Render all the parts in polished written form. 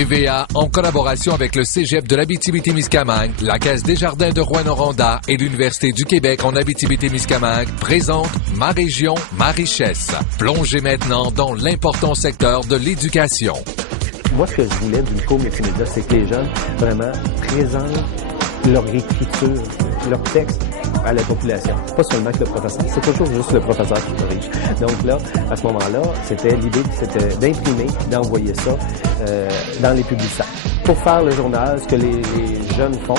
TVA, en collaboration avec le Cégep de l'Abitibi-Témiscamingue, la Caisse des Jardins de Rouyn-Noranda et l'Université du Québec en Abitibi-Témiscamingue, présente Ma région, ma richesse. Plongez maintenant dans l'important secteur de l'éducation. Moi, ce que je voulais du cours multimédia, c'est que les jeunes, vraiment, présentent leur écriture, leur texte à la population. Pas seulement que le professeur, c'est toujours juste le professeur qui corrige. Donc là, à ce moment-là, l'idée, c'était d'imprimer, d'envoyer ça dans les publicitaires. Pour faire le journal, ce que les jeunes font,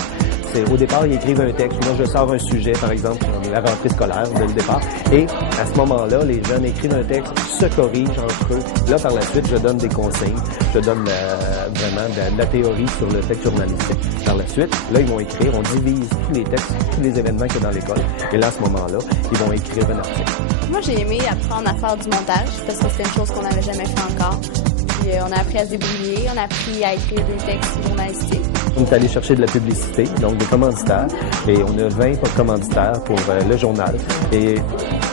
c'est au départ, ils écrivent un texte. Moi, je sors un sujet, par exemple, la rentrée scolaire, dès le départ. Et à ce moment-là, les jeunes écrivent un texte, se corrigent entre eux. Là, par la suite, je donne des consignes. Je donne vraiment de la théorie sur le texte journalistique. Par la suite, là, ils vont écrire. On divise tous les textes, tous les événements qu'il y a dans l'école. Et là, à ce moment-là, ils vont écrire un article. Moi, j'ai aimé apprendre à faire du montage parce que c'était une chose qu'on n'avait jamais fait encore. Puis, on a appris à se débrouiller, on a appris à écrire des textes journalistiques. On est allé chercher de la publicité, donc des commanditaires, et on a 20 commanditaires pour le journal. Et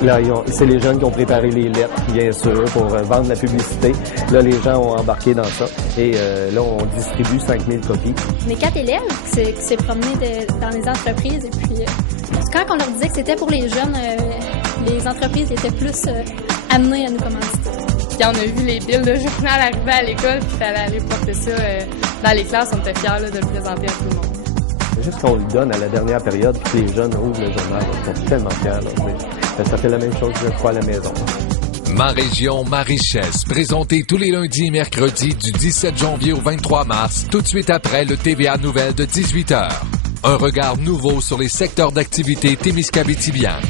là, c'est les jeunes qui ont préparé les lettres, bien sûr, pour vendre la publicité. Là, les gens ont embarqué dans ça, et là, on distribue 5000 copies. On est 4 élèves qui s'est promenés dans les entreprises, et puis quand on leur disait que c'était pour les jeunes, les entreprises étaient plus amenées à nous commanditer. Quand on a vu les billes de journal arriver à l'école, puis il fallait aller porter ça dans les classes, on était fiers là, de le présenter à tout le monde. C'est juste qu'on le donne à la dernière période, puis les jeunes ouvrent le journal, ils sont tellement fiers. Là, ça fait la même chose que je crois à la maison. Ma région, ma richesse, présenté tous les lundis et mercredis du 17 janvier au 23 mars, tout de suite après le TVA Nouvelle de 18h. Un regard nouveau sur les secteurs d'activité témiscabétibiens.